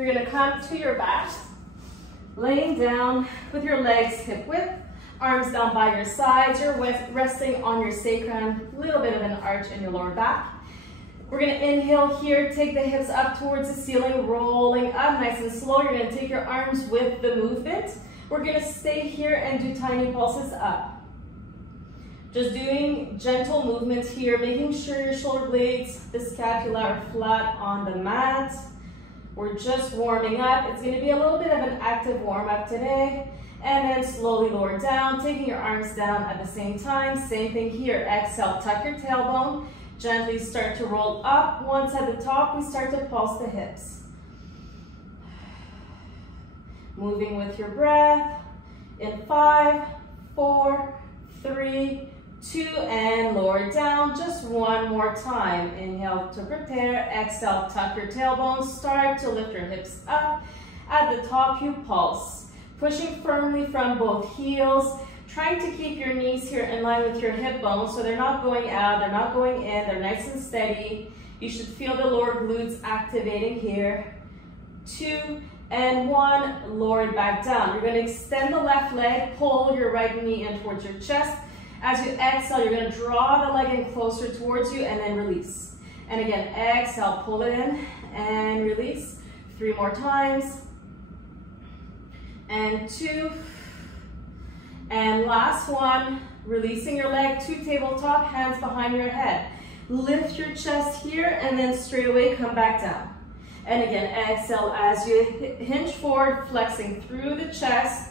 You're gonna come to your back, laying down with your legs hip width, arms down by your sides. You're resting on your sacrum, a little bit of an arch in your lower back. We're gonna inhale here, take the hips up towards the ceiling, rolling up nice and slow. You're gonna take your arms with the movement. We're gonna stay here and do tiny pulses up. Just doing gentle movements here, making sure your shoulder blades, the scapula are flat on the mat. We're just warming up. It's gonna be a little bit of an active warm up today. And then slowly lower down, taking your arms down at the same time. Same thing here, exhale, tuck your tailbone. Gently start to roll up. Once at the top, we start to pulse the hips. Moving with your breath. In 5, 4, 3, 2, and lower down. Just one more time. Inhale to prepare. Exhale, tuck your tailbone. Start to lift your hips up. At the top, you pulse. Pushing firmly from both heels. Trying to keep your knees here in line with your hip bones so they're not going out, they're not going in, they're nice and steady. You should feel the lower glutes activating here. 2 and 1, lower it back down. You're gonna extend the left leg, pull your right knee in towards your chest. As you exhale, you're gonna draw the leg in closer towards you and then release. And again, exhale, pull it in and release. 3 more times. And 2. And last one, releasing your leg to tabletop, hands behind your head. Lift your chest here and then straight away come back down. And again, exhale as you hinge forward, flexing through the chest.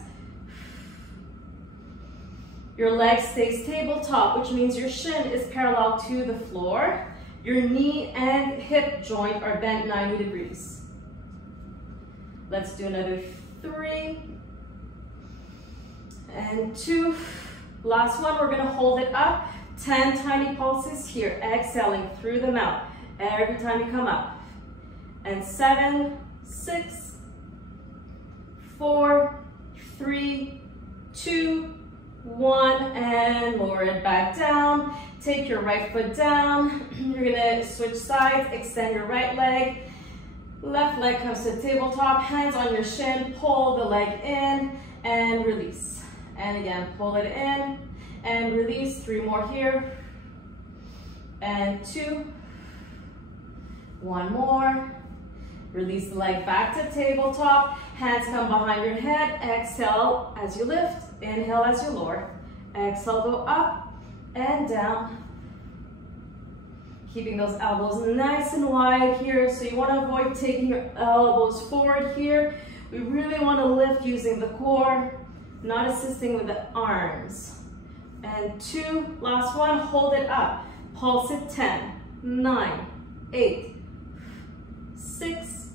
Your leg stays tabletop, which means your shin is parallel to the floor. Your knee and hip joint are bent 90 degrees. Let's do another 3. And 2, last one, we're gonna hold it up, 10 tiny pulses here, exhaling through the mouth every time you come up. And 7, 6, 4, 3, 2, 1, and lower it back down. Take your right foot down. You're gonna switch sides, extend your right leg. Left leg comes to tabletop, hands on your shin, pull the leg in and release. And again, pull it in and release. 3 more here. And 2. 1 more. Release the leg back to tabletop. Hands come behind your head. Exhale as you lift. Inhale as you lower. Exhale, go up and down. Keeping those elbows nice and wide here. So you want to avoid taking your elbows forward here. We really want to lift using the core, not assisting with the arms. And 2, last one, hold it up. Pulse it 10, 9, 8, 6,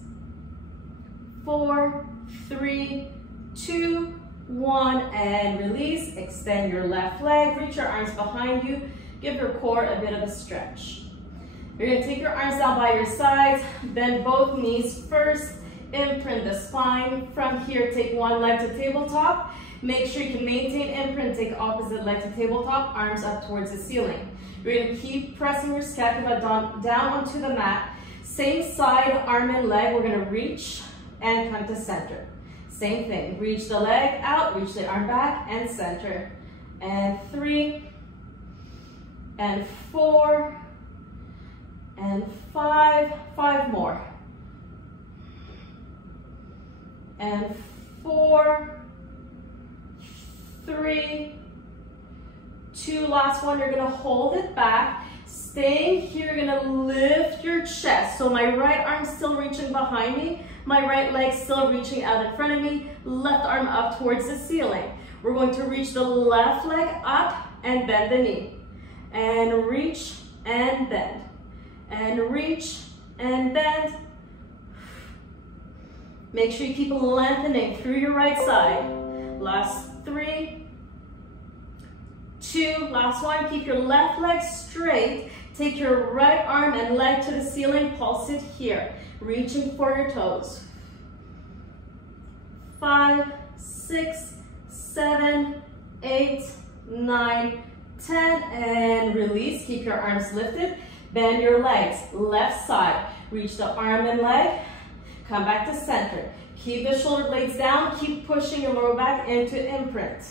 4, 3, 2, 1, and release. Extend your left leg, reach your arms behind you. Give your core a bit of a stretch. You're gonna take your arms down by your sides, bend both knees first, imprint the spine. From here, take one leg to tabletop. Make sure you can maintain imprint, take opposite leg to tabletop, arms up towards the ceiling. You're gonna keep pressing your scapula down onto the mat. Same side, arm and leg, we're gonna reach and come to center. Same thing, reach the leg out, reach the arm back and center. And 3, and 4, and 5, 5 more. And 4, 3, 2, last one, you're gonna hold it back. Staying here, you're gonna lift your chest. So my right arm still reaching behind me, my right leg still reaching out in front of me, left arm up towards the ceiling. We're going to reach the left leg up and bend the knee. And reach and bend. And reach and bend. Make sure you keep lengthening through your right side. Last 3, 2, last one. Keep your left leg straight. Take your right arm and leg to the ceiling. Pulse it here. Reaching for your toes. 5, 6, 7, 8, 9, 10, and release. Keep your arms lifted. Bend your legs, left side. Reach the arm and leg. Come back to center. Keep the shoulder blades down. Keep pushing your lower back into imprint.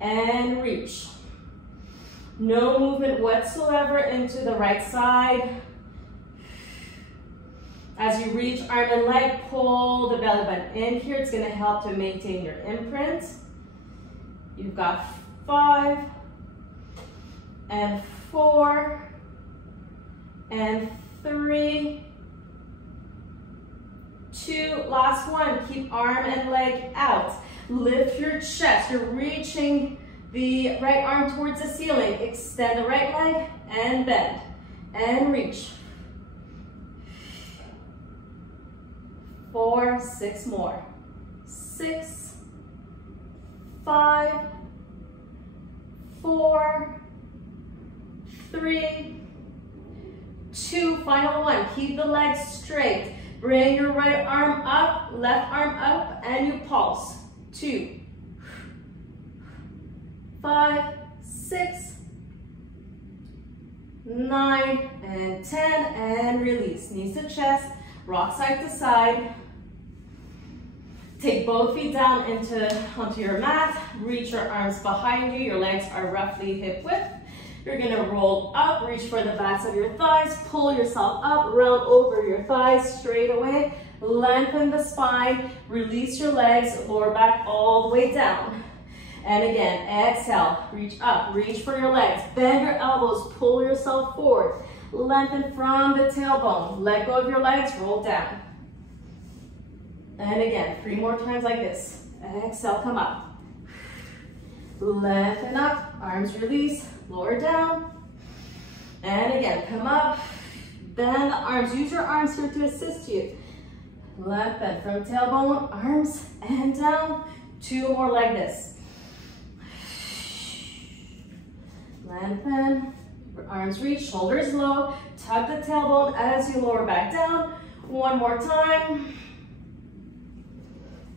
And reach. No movement whatsoever into the right side. As you reach arm and leg, pull the belly button in here. It's going to help to maintain your imprint. You've got 5 and 4 and 3, 2, last one. Keep arm and leg out. Lift your chest. You're reaching the right arm towards the ceiling. Extend the right leg and bend and reach. 4, 6 more. 6, 5, 4, 3, 2, final one. Keep the legs straight. Bring your right arm up, left arm up, and you pulse. 2, 5, 6, 9, and 10, and release. Knees to chest, rock side to side. Take both feet down onto your mat. Reach your arms behind you. Your legs are roughly hip width. You're gonna roll up, reach for the backs of your thighs, pull yourself up, round over your thighs straight away. Lengthen the spine, release your legs, lower back all the way down. And again, exhale, reach up, reach for your legs, bend your elbows, pull yourself forward. Lengthen from the tailbone, let go of your legs, roll down. And again, 3 more times like this. Exhale, come up. Lengthen up, arms release, lower down. And again, come up, bend the arms. Use your arms here to assist you. Left bend from tailbone, arms, and down. 2 more like this. Lengthen, arms reach, shoulders low. Tug the tailbone as you lower back down. 1 more time.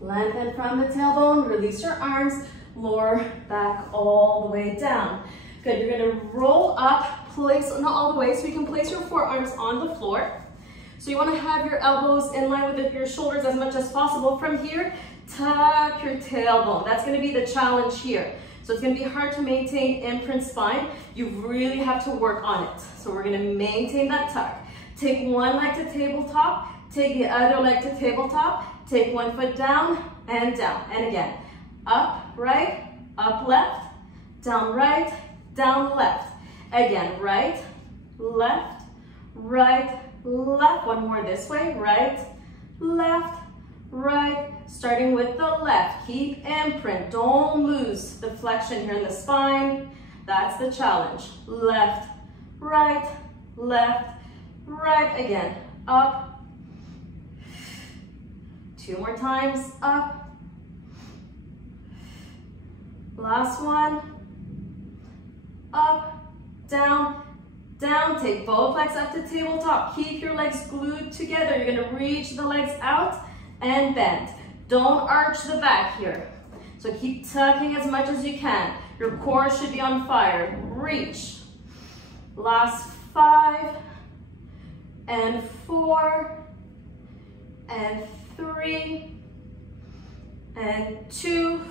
Lengthen from the tailbone, release your arms, lower back all the way down. Good, you're gonna roll up, place, not all the way, so you can place your forearms on the floor. So you wanna have your elbows in line with your shoulders as much as possible. From here, tuck your tailbone. That's gonna be the challenge here. So it's gonna be hard to maintain imprint spine. You really have to work on it. So we're gonna maintain that tuck. Take one leg to tabletop, take the other leg to tabletop, take 1 foot down. And again, up, right, up, left, down, right, down, left. Again, right, left, right, left. 1 more this way, right, left, right. Starting with the left, keep imprint. Don't lose the flexion here in the spine. That's the challenge. Left, right, again, up. 2 more times, up. Last one. Up, down, down. Take both legs up to tabletop. Keep your legs glued together. You're gonna reach the legs out and bend. Don't arch the back here. So keep tucking as much as you can. Your core should be on fire. Reach. Last 5 and 4 and 3 and 2.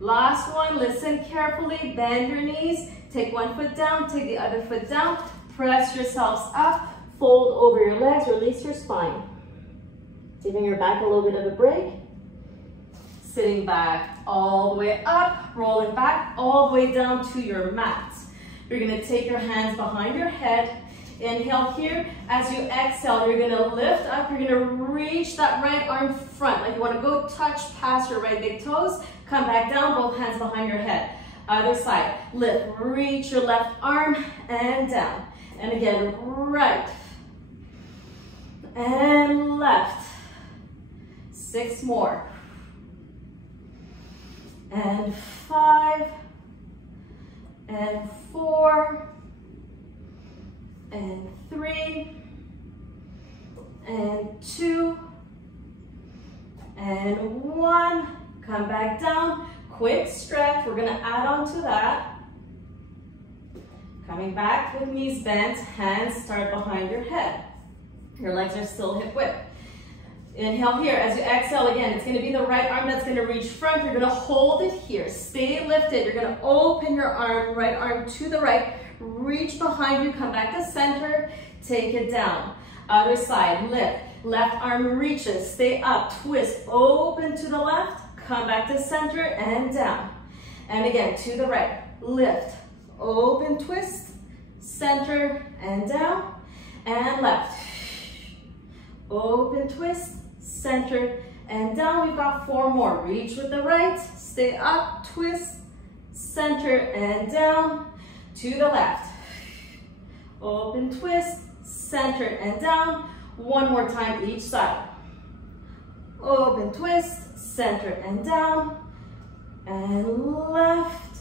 Last one, listen carefully, bend your knees, take 1 foot down, take the other foot down, press yourselves up, fold over your legs, release your spine. Giving your back a little bit of a break. Sitting back all the way up, rolling back all the way down to your mat. You're gonna take your hands behind your head. Inhale here. As you exhale, you're gonna lift up. You're gonna reach that right arm front. Like you wanna go touch past your right big toes. Come back down, both hands behind your head. Other side, lift, reach your left arm and down. And again, right and left. 6 more. And 5 and 4 and 3 and 2 and 1. Come back down, quick stretch. We're gonna add on to that. Coming back with knees bent, hands start behind your head. Your legs are still hip width. Inhale here. As you exhale again, it's going to be the right arm that's going to reach front. You're going to hold it here. Stay lifted. You're going to open your arm, right arm to the right. Reach behind you. Come back to center. Take it down. Other side. Lift. Left arm reaches. Stay up. Twist. Open to the left. Come back to center and down. And again, to the right. Lift. Open, twist. Center and down. And left. Open, twist. Center and down. We've got 4 more. Reach with the right. Stay up. Twist. Center and down. To the left. Open, twist. Center and down. 1 more time each side. Open, twist. Center and down. And left.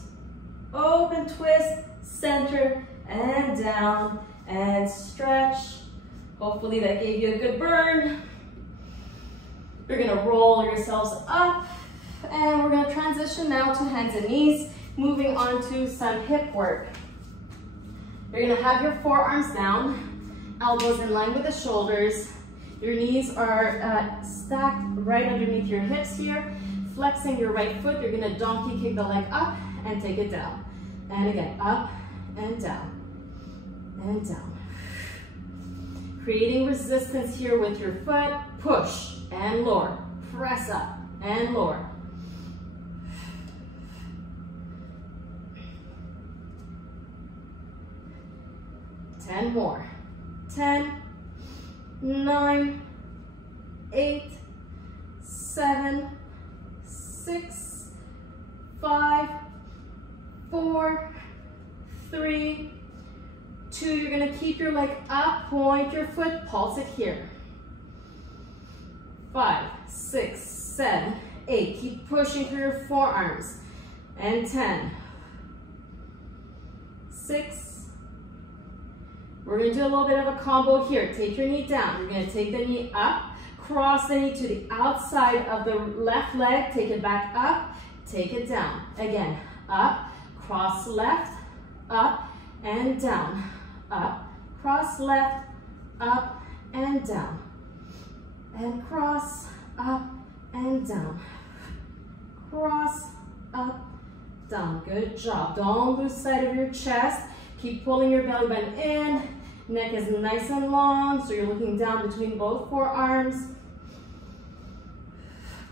Open, twist. Center and down. And stretch. Hopefully that gave you a good burn. You're gonna roll yourselves up, and we're gonna transition now to hands and knees, moving on to some hip work. You're gonna have your forearms down, elbows in line with the shoulders. Your knees are stacked right underneath your hips here. Flexing your right foot, you're gonna donkey kick the leg up and take it down. And again, up and down, and down. Creating resistance here with your foot. Push and lower. Press up and lower. Ten more. 10, 9, 8, 7, 6, 5, 4, 3, 2. You're going to keep your leg up, point your foot, pulse it here. 5, 6, 7, 8. Keep pushing through your forearms. And 10, 6. We're going to do a little bit of a combo here. Take your knee down. You're going to take the knee up, cross the knee to the outside of the left leg. Take it back up, take it down. Again, up, cross left, up and down. Up, cross left, up and down. And cross, up and down. Cross, up, down. Good job. Don't lose sight of your chest. Keep pulling your belly button in. Neck is nice and long, so you're looking down between both forearms.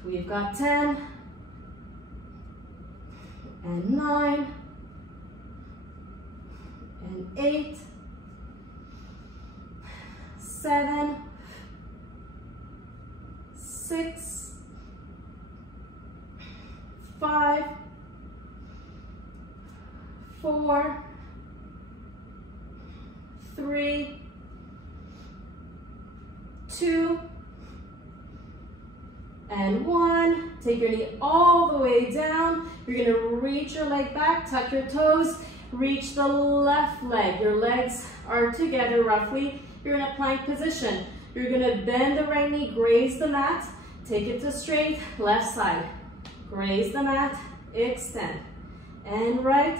We've got 10 and 9 and 8, 7, 6, 5, 4, 3, 2, and 1. Take your knee all the way down. You're going to reach your leg back, tuck your toes, reach the left leg. Your legs are together roughly. You're in a plank position. You're going to bend the right knee, graze the mat, take it to straight, left side. Graze the mat, extend. And right,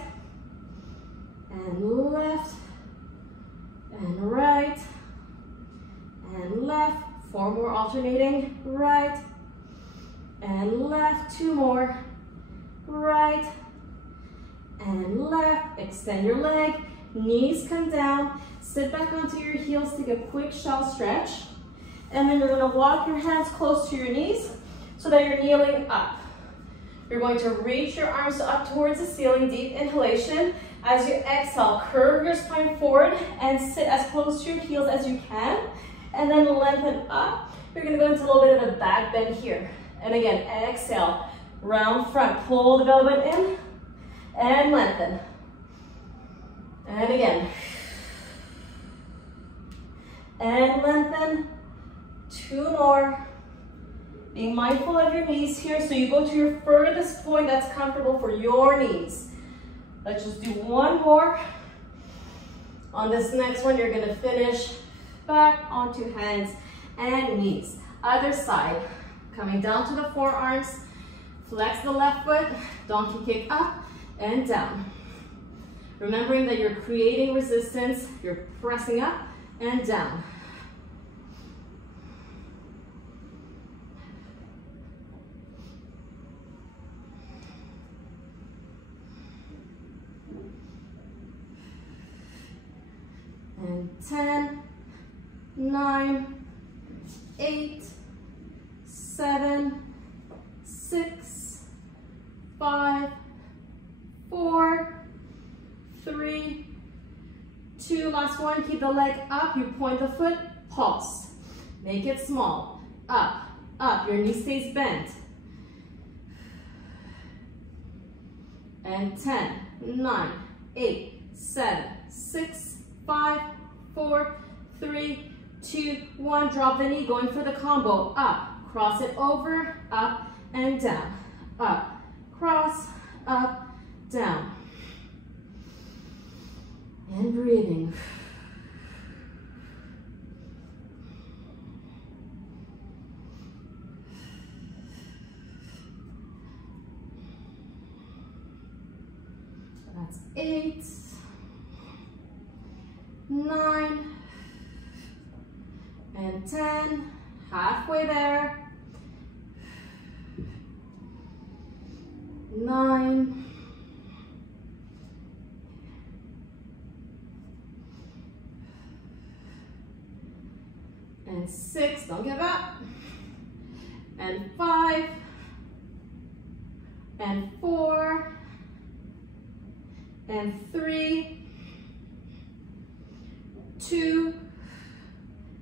and left, and right, and left. 4 more alternating. Right, and left. 2 more. Right, and left. Extend your leg. Knees come down. Sit back onto your heels. Take a quick shallow stretch. And then you're going to walk your hands close to your knees so that you're kneeling up. You're going to reach your arms up towards the ceiling. Deep inhalation. As you exhale, curve your spine forward and sit as close to your heels as you can. And then lengthen up. You're going to go into a little bit of a back bend here. And again, exhale, round front. Pull the belly button in and lengthen. And again. And lengthen. 2 more. Being mindful of your knees here, so you go to your furthest point that's comfortable for your knees. Let's just do 1 more. On this next one, you're going to finish back onto hands and knees. Other side, coming down to the forearms. Flex the left foot, donkey kick up and down. Remembering that you're creating resistance, you're pressing up and down. 10, 9, 8, 7, 6, 5, 4, 3, 2, last one. Keep the leg up. You point the foot, pulse. Make it small. Up, up. Your knee stays bent. And 10, 9, 8, 7, 6, 5, 4, 3, 2, 1. Drop the knee, going for the combo. Up, cross it over, up and down. Up, cross, up, down. And breathing. That's 8, 9, and 10. Halfway there. 9. And 6, don't give up. And 5. And 4. And 3. 2.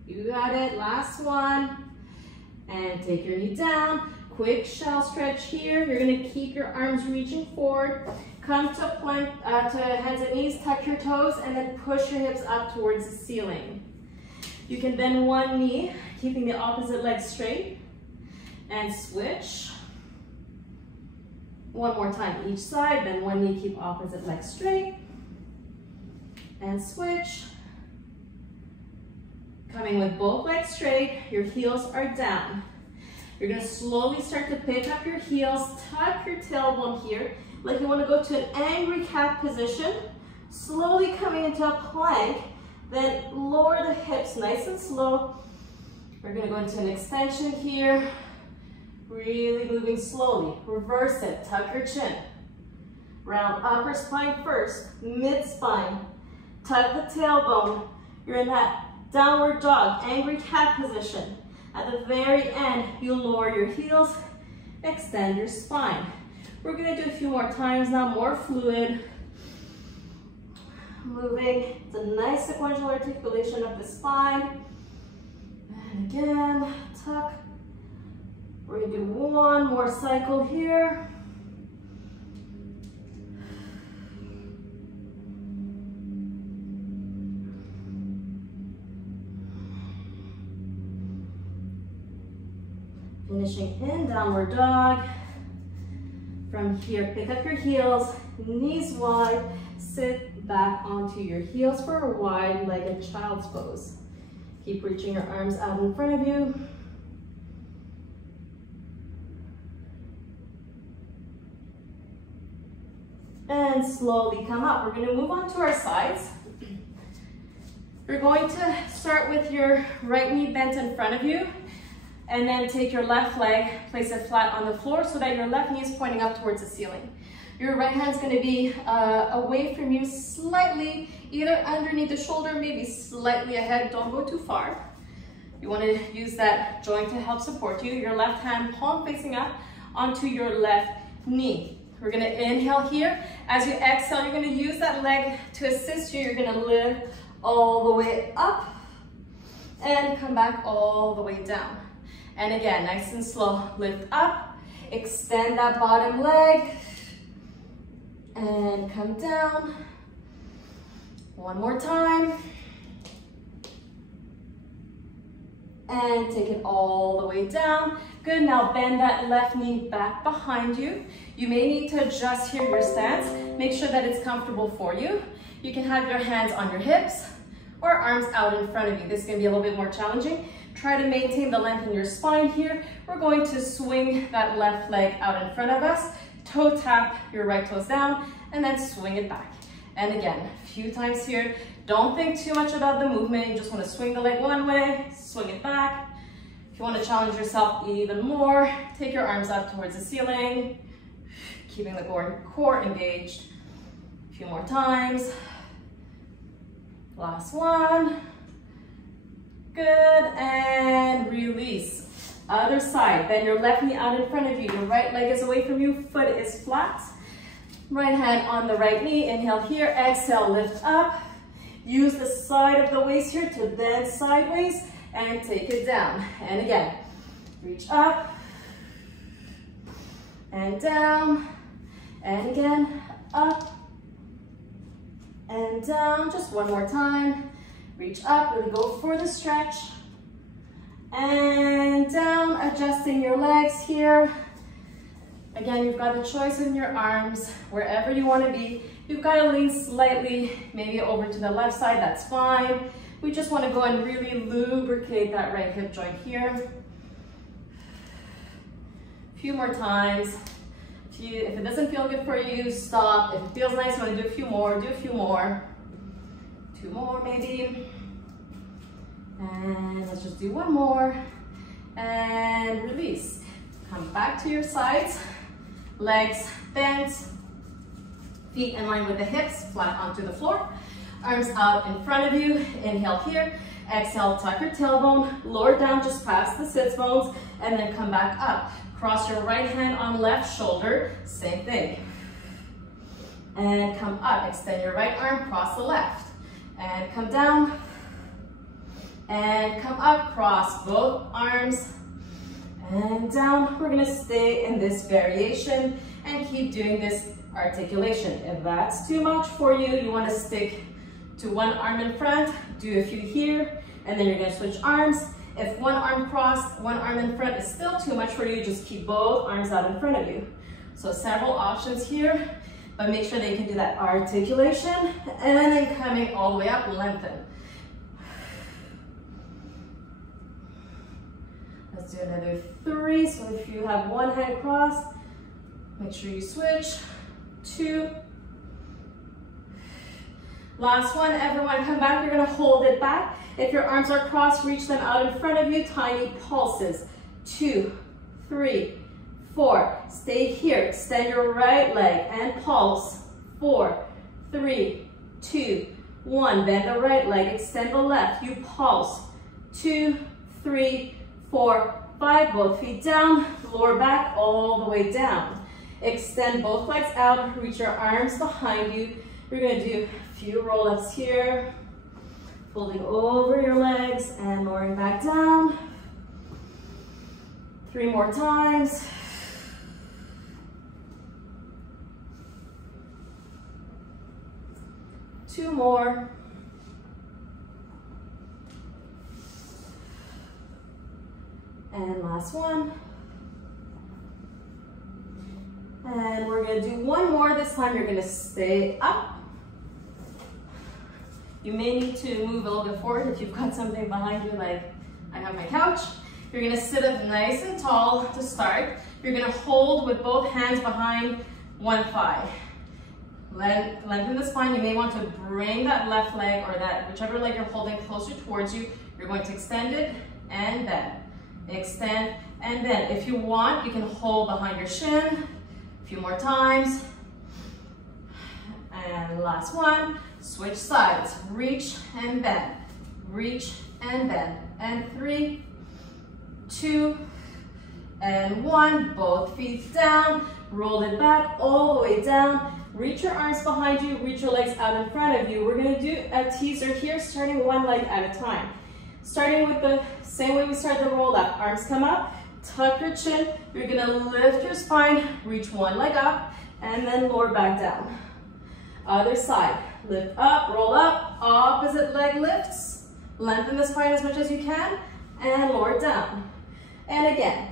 You got it. Last one. And take your knee down. Quick shell stretch here. You're going to keep your arms reaching forward. Come to plank, to hands and knees, tuck your toes, and then push your hips up towards the ceiling. You can bend one knee, keeping the opposite leg straight, and switch. One more time each side, bend one knee, keep opposite leg straight, and switch. Coming with both legs straight, your heels are down. You're gonna slowly start to pick up your heels, tuck your tailbone here, like you wanna go to an angry cat position, slowly coming into a plank, then lower the hips nice and slow. We're gonna go into an extension here, really moving slowly. Reverse it, tuck your chin. Round upper spine first, mid spine, tuck the tailbone. You're in that downward dog, angry cat position. At the very end, you lower your heels, extend your spine. We're gonna do a few more times now, more fluid. Moving, it's a nice sequential articulation of the spine. And again, tuck. We're gonna do one more cycle here. Finishing in downward dog. From here, pick up your heels, knees wide, sit back onto your heels for a wide-legged child's pose. Keep reaching your arms out in front of you. And slowly come up. We're going to move on to our sides. You're going to start with your right knee bent in front of you, and then take your left leg, place it flat on the floor so that your left knee is pointing up towards the ceiling. Your right hand's going to be away from you slightly, either underneath the shoulder, maybe slightly ahead. Don't go too far. You want to use that joint to help support you. Your left hand, palm facing up onto your left knee. We're going to inhale here. As you exhale, you're going to use that leg to assist you. You're going to lift all the way up and come back all the way down. And again, nice and slow, lift up, extend that bottom leg, and come down. One more time. And take it all the way down. Good, now bend that left knee back behind you. You may need to adjust here your stance. Make sure that it's comfortable for you. You can have your hands on your hips or arms out in front of you. This is gonna be a little bit more challenging. Try to maintain the length in your spine here. We're going to swing that left leg out in front of us. Toe tap your right toes down and then swing it back. And again, a few times here. Don't think too much about the movement. You just want to swing the leg one way, swing it back. If you want to challenge yourself even more, take your arms up towards the ceiling, keeping the core engaged. A few more times. Last one. Good, and release. Other side, bend your left knee out in front of you. Your right leg is away from you, foot is flat. Right hand on the right knee, inhale here, exhale, lift up. Use the side of the waist here to bend sideways and take it down. And again, reach up and down, and again, up and down. Just one more time. Reach up, really go for the stretch. And down, adjusting your legs here. Again, you've got a choice in your arms, wherever you want to be. You've got to lean slightly, maybe over to the left side, that's fine. We just want to go and really lubricate that right hip joint here. A few more times. If it doesn't feel good for you, stop. If it feels nice, you want to do a few more, do a few more. 2 more maybe. And let's just do 1 more. And release. Come back to your sides. Legs bent. Feet in line with the hips, flat onto the floor. Arms out in front of you. Inhale here. Exhale, tuck your tailbone. Lower down just past the sits bones. And then come back up. Cross your right hand on left shoulder. Same thing. And come up. Extend your right arm. Cross the left. And come down, and come up, cross both arms, and down. We're gonna stay in this variation and keep doing this articulation. If that's too much for you, you wanna stick to one arm in front, do a few here, and then you're gonna switch arms. If one arm crossed, one arm in front is still too much for you, just keep both arms out in front of you. So several options here. But make sure that you can do that articulation and then coming all the way up, lengthen. Let's do another 3. So if you have one hand crossed, make sure you switch. 2. Last one, everyone come back. You're gonna hold it back. If your arms are crossed, reach them out in front of you, tiny pulses. 2, 3, 4, stay here, extend your right leg and pulse. 4, 3, 2, 1, bend the right leg, extend the left, you pulse. 2, 3, 4, 5, both feet down, lower back all the way down. Extend both legs out, reach your arms behind you. You're gonna do a few roll-ups here, folding over your legs and lowering back down. 3 more times. 2 more. And last one. And we're gonna do 1 more. This time you're gonna stay up. You may need to move a little bit forward if you've got something behind you, like I have my couch. You're gonna sit up nice and tall to start. You're gonna hold with both hands behind one thigh. Lengthen the spine. You may want to bring that left leg or that whichever leg you're holding closer towards you. You're going to extend it and then extend and then. If you want, you can hold behind your shin. A few more times. And last one. Switch sides. Reach and bend. Reach and bend. And 3, 2, and 1. Both feet down. Roll it back all the way down. Reach your arms behind you, reach your legs out in front of you. We're gonna do a teaser here, starting one leg at a time. Starting with the same way we started the roll up. Arms come up, tuck your chin. You're gonna lift your spine, reach one leg up, and then lower back down. Other side, lift up, roll up, opposite leg lifts. Lengthen the spine as much as you can, and lower down. And again,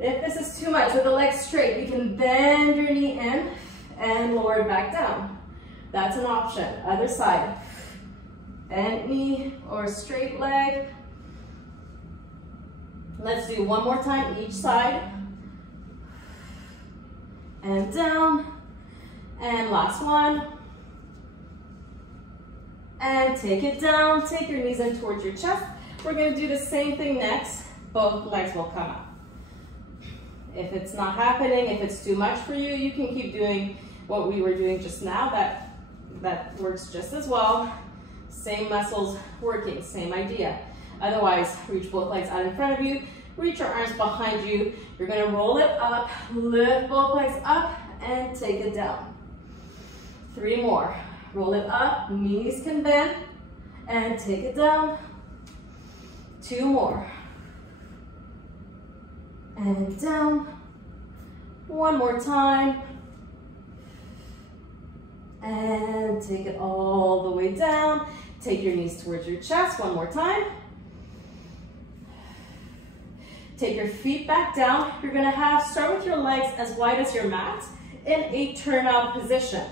if this is too much with the legs straight, you can bend your knee in, and lower it back down. That's an option. Other side. Bent knee or straight leg. Let's do 1 more time each side. And down. And last one. And take it down. Take your knees in towards your chest. We're going to do the same thing next. Both legs will come up. If it's not happening, if it's too much for you, you can keep doing what we were doing just now. That works just as well. Same muscles working, same idea. Otherwise, reach both legs out in front of you, reach your arms behind you. You're gonna roll it up, lift both legs up, and take it down. 3 more. Roll it up, knees can bend, and take it down. 2 more. And down. 1 more time. And take it all the way down. Take your knees towards your chest 1 more time. Take your feet back down. You're gonna start with your legs as wide as your mat in a turnout position.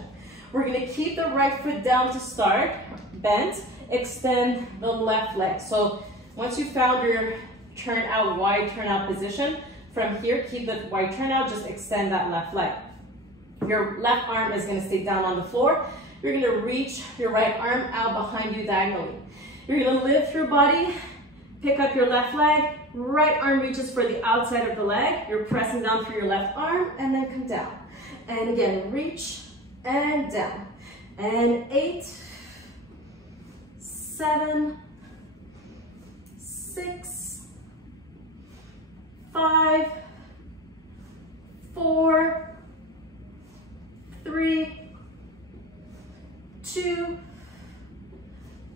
We're gonna keep the right foot down to start, bent, extend the left leg. So once you found your wide turnout position, from here, keep the wide turnout, just extend that left leg. Your left arm is gonna stay down on the floor. You're gonna reach your right arm out behind you diagonally. You're gonna lift your body, pick up your left leg, right arm reaches for the outside of the leg. You're pressing down through your left arm and then come down. And again, reach and down. And 8, 7, 6, 5, 4, 3, 2,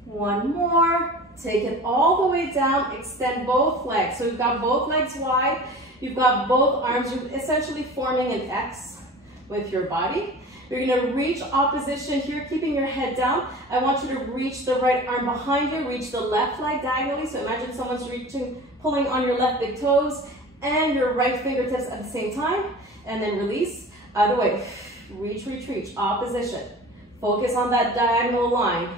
1 more. Take it all the way down, extend both legs. So you've got both legs wide, you've got both arms, you're essentially forming an X with your body. You're gonna reach opposition here, keeping your head down. I want you to reach the right arm behind you, reach the left leg diagonally. So imagine someone's pulling on your left big toes and your right fingertips at the same time. And then release, other way. Reach, reach, reach, opposition. Focus on that diagonal line.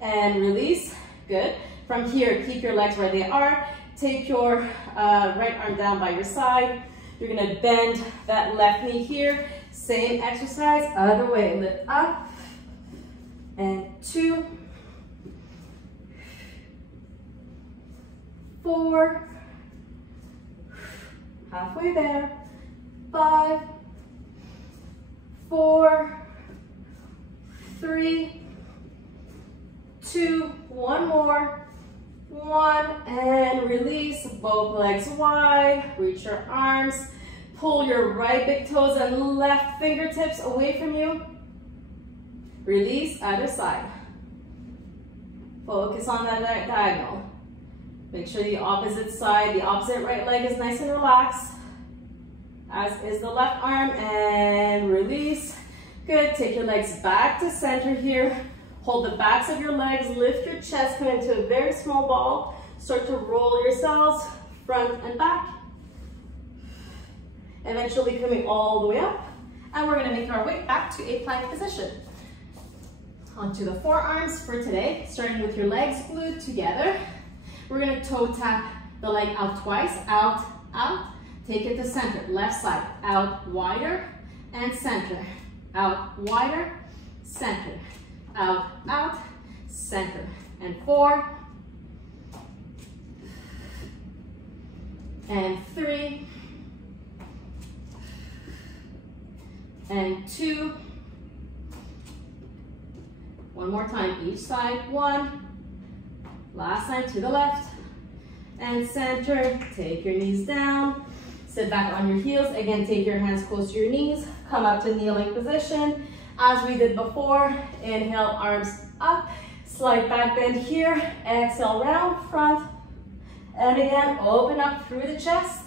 And release, good. From here, keep your legs where they are. Take your right arm down by your side. You're gonna bend that left knee here. Same exercise, other way. Lift up. And 2, 4, halfway there. 5, 4, 3, 2, 1 more. 1, and release, both legs wide, reach your arms, pull your right big toes and left fingertips away from you. Release, other side. Focus on that diagonal. Make sure the opposite side, the opposite right leg is nice and relaxed, as is the left arm, and release. Good, take your legs back to center here. Hold the backs of your legs, lift your chest, come into a very small ball. Start to roll yourselves front and back. Eventually coming all the way up. And we're gonna make our way back to a plank position. Onto the forearms for today, starting with your legs glued together. We're gonna toe tap the leg out twice, out, out. Take it to center, left side, out wider and center. Out wider, center. Out, out, center, and 4, and 3, and 2, 1 more time, each side, 1, last time to the left, and center. Take your knees down, sit back on your heels, again take your hands close to your knees, come up to kneeling position. As we did before, inhale, arms up, slight back bend here, exhale, round front, and again, open up through the chest,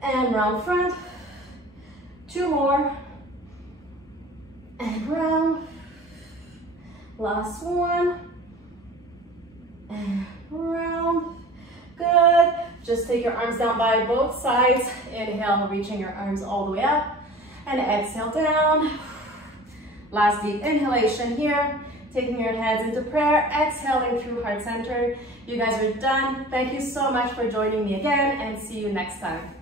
and round front, 2 more, and round, last one, and round, good. Just take your arms down by both sides, inhale, reaching your arms all the way up, and exhale down. Last deep inhalation here, taking your hands into prayer, exhaling through heart center. You guys are done. Thank you so much for joining me again, and see you next time.